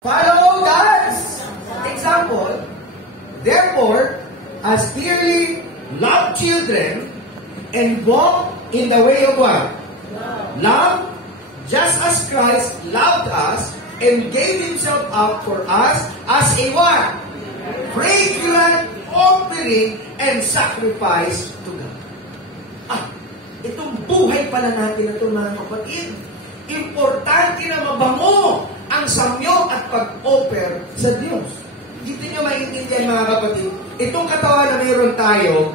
Follow God's example. Therefore, as dearly loved children, and walk in the way of what? Love, just as Christ loved us and gave Himself up for us as a what? Fragrant offering and sacrifice to God. Itong buhay pala natin na ito, mga kapatid. Importante na mabango ang samyo at pag-offer sa Diyos. Dito nyo maintindihan, mga kapatid. Itong katawan na mayroon tayo,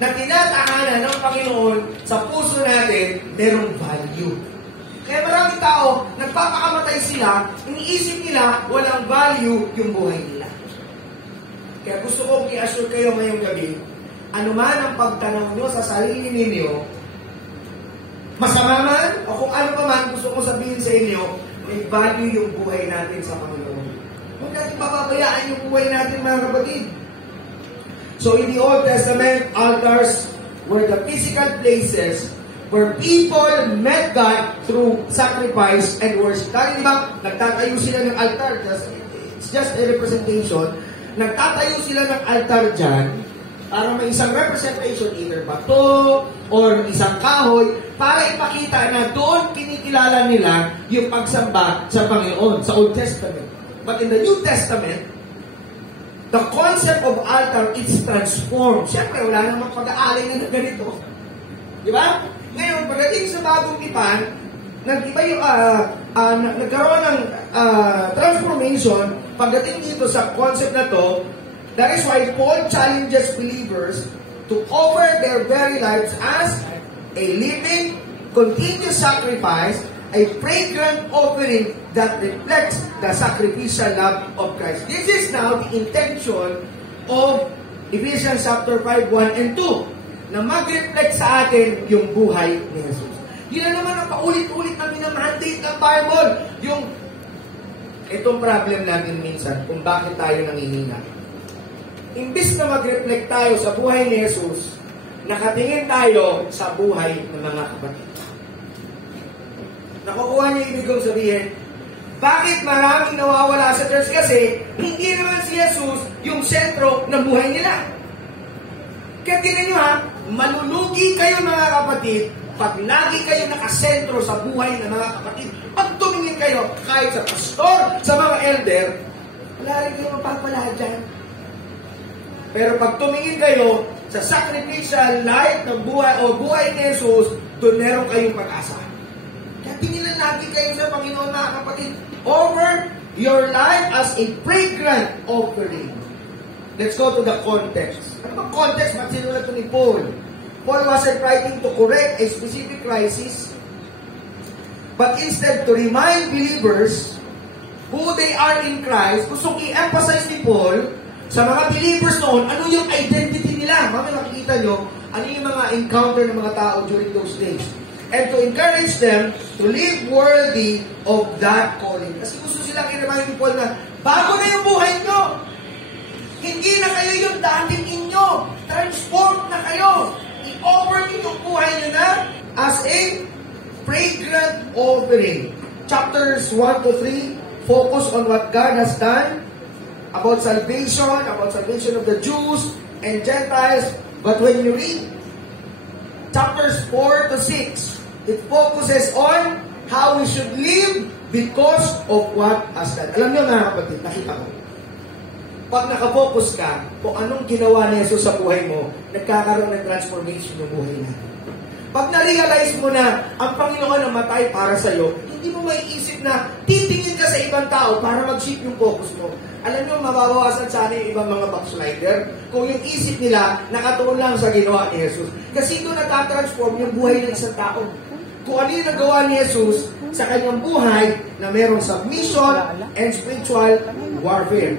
na tinatahanan ng Panginoon sa puso natin, merong value. Kaya maraming tao, nagpapakamatay sila, iniisip nila, walang value yung buhay nila. Kaya gusto kong i-assure kayo ngayong gabi, anuman ang pagtanaw nyo sa sarili ninyo, masama man, o kung ano pa man, gusto kong sabihin sa inyo, may value yung buhay natin sa Panginoon. Huwag natin papabayaan yung buhay natin, mga kapatid. So in the Old Testament, altars were the physical places where people met God through sacrifice and worship. Dahil diba, nagtatayo sila ng altar, it's just a representation. Nagtatayo sila ng altar dyan para may isang representation, either bato or isang kahoy, para ipakita na doon kinikilala nila yung pagsamba sa Panginoon, sa Old Testament. But in the New Testament, the concept of altar is transformed. Siyempre, wala namang pag-aalay na ganito. Di ba? Ngayon, pagdating sa bagong tipan, nag-iba yung, nagkaroon ng transformation. Pagdating dito sa concept na to, that is why Paul challenges believers to offer their very lives as a living, continuous sacrifice, a fragrant offering that reflects the sacrificial love of Christ. This is now the intention of Ephesians chapter 5, 1 and 2, na mag-reflect sa atin yung buhay ni Jesus. Yun na naman ang paulit-ulit na minamandate ng Bible. Yung, itong problem natin minsan, kung bakit tayo nangihina. Imbis na mag-reflect tayo sa buhay ni Jesus, nakatingin tayo sa buhay ng mga kapatid. Nakukuha niyo ibig kong sabihin, bakit maraming nawawala sa church? Kasi hindi naman si Jesus yung sentro ng buhay nila. Kaya tingnan nyo ha, malulugi kayo mga kapatid pag lagi kayo nakasentro sa buhay ng mga kapatid. Pag tumingin kayo kahit sa pastor, sa mga elder, wala rin kayo mapapala dyan. Pero pag tumingin kayo sa sacrificial life ng buhay o buhay ni Jesus, doon meron kayong pag-asa. Kaya tingin lagi kayo sa Panginoon, mga kapatid. Offer your life as a fragrant offering. Let's go to the context. Ano bang context? Magsinulat ito ni Paul. Paul wasn't writing to correct a specific crisis, but instead to remind believers who they are in Christ. Gustong i-emphasize ni Paul sa mga believers noon, ano yung identity nila. Mamaya makikita nyo, ano yung mga encounter ng mga tao during those days. And to encourage them to live worthy of that calling. Kasi gusto silang i-remind ni Paul na, bago na yung buhay nyo. Hindi na kayo yung dating inyo. Transform na kayo. I-offer nyo yung buhay nyo na as a fragrant offering. Chapters 1 to 3 focus on what God has done about salvation of the Jews and Gentiles. But when you read chapters 4 to 6, it focuses on how we should live because of what has done. Alam niyo mga kapatid, nakita ko. Pag nakafocus ka kung anong ginawa ni Jesus sa buhay mo, nagkakaroon ng transformation ng buhay natin. Pag na-realize mo na ang Panginoon namatay para sa iyo, hindi mo maiisip na titingin ka sa ibang tao para mag-shift yung focus mo. Alam nyo, mababawasan sana yung ibang mga backslider kung yung isip nila nakatuon lang sa ginawa ni Jesus. Kasi ito natatransform yung buhay ng isang tao. Kung ano yung nagawa ni Jesus sa kanyang buhay na mayroong submission and spiritual warfare.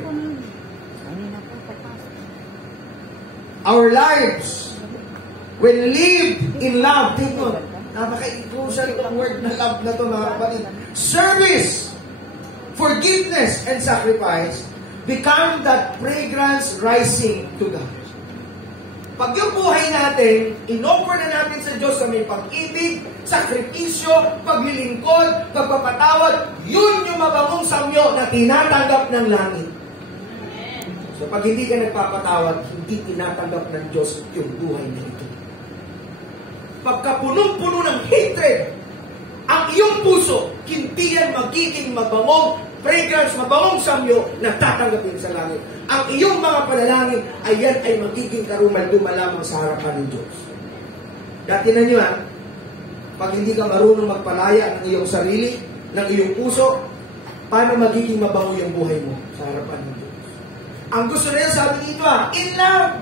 Our lives will live in love. Tingnan, napaka-crucial itong word na love na ito, mga kapatid. Service, forgiveness, and sacrifice become that fragrance rising to God. Pag yung buhay natin, in-offer na natin sa Diyos sa may pag-ibig, sakripisyo, paglilingkod, pagpapatawad, yun yung mabangong samyo na tinatanggap ng langit. So pag hindi ka nagpapatawad, hindi tinatanggap ng Diyos yung buhay na ito. Pagka punong-puno ng hatred, ang iyong puso, hindi yan magiging mabangong fragrance, mabangong samyo na tatanggapin sa langit. Ang iyong mga panalangin ay yan ay magiging karumal-dumal lamang sa harapan ng Diyos. Dati na nyo pag hindi ka marunong magpalaya ng iyong sarili, ng iyong puso, paano magiging mabango yung buhay mo sa harapan ng Diyos? Ang gusto nila sabi dito in love,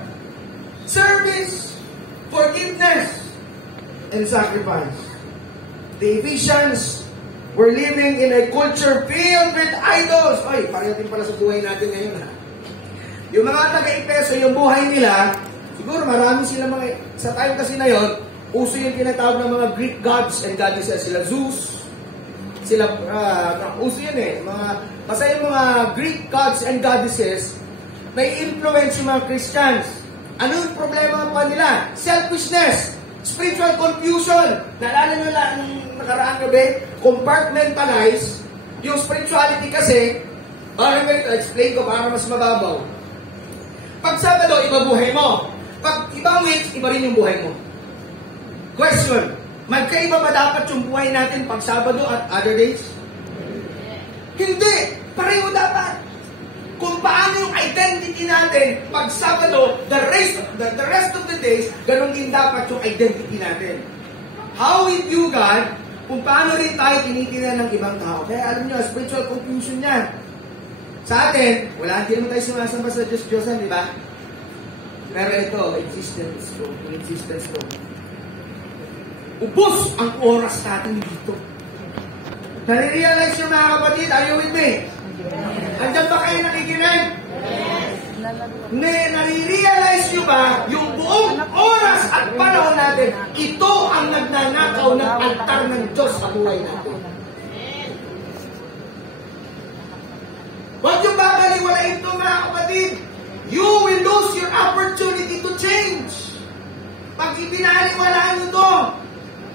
service, forgiveness, and sacrifice. The Ephesians were living in a culture filled with idols. Ay, pareho din pala sa buhay natin ngayon Yung mga taga-Efeso, yung buhay nila, siguro marami sila mga, sa time kasi na yun, uso yung tinatawag ng mga Greek gods and goddesses, sila Zeus, sila, uso yun basta yung mga Greek gods and goddesses, may influence yung mga Christians. Ano yung problema pa nila? Selfishness, spiritual confusion. Naalala nyo lang nung nakaraang gabi, compartmentalize, yung spirituality kasi, parang ganito, explain ko para mas mababaw. Pag Sabado, iba buhay mo. Pag ibang week, iba rin yung buhay mo. Question, magkaiba ba dapat yung buhay natin pag Sabado at other days? Hindi! Pareho dapat! Kung paano yung identity natin pag Sabado, the rest of the days, ganun din dapat yung identity natin. How we view God, kung paano rin tayo tinitingnan ng ibang tao. Kaya alam nyo, spiritual confusion yan. Sa atin, wala, hindi naman tayo sumasamba sa Diyos-Diyosan, di ba? Pero ito, existence ko. Ubus ang oras natin dito. Nare-realize nyo mga kapatid, are you with me? Andiyan ba kayo nakikinig? Nare-realize nyo ba yung buong oras at panahon natin, ito ang nagnanakaw ng altar ng Diyos sa buhay natin. Huwag yung babaliwalain ito mga kapatid. You will lose your opportunity to change. Pag ipinaliwalaan nyo ito,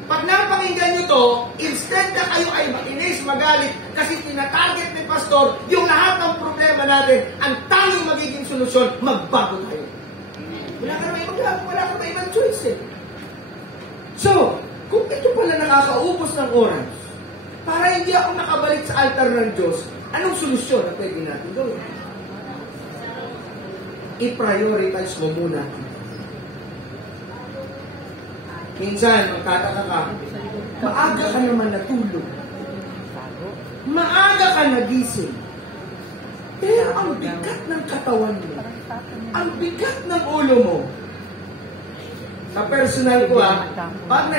pag napakinggan nyo ito, instead na kayo ay mainis, magalit, kasi tinatarget ni Pastor, yung lahat ng problema natin, ang tanging magiging solusyon, magbago tayo. Wala ka na ibang choice So, kung ito pala nakakaubos ng oras, para hindi ako nakabalik sa altar ng Diyos, anong solusyon na pwede natin gawin? I-prioritize mo muna. Minsan, magtataka ka, maaga ka naman natulog. Maaga ka nagising. Pero ang bigat ng katawan mo, ang bigat ng ulo mo. Sa personal ko pag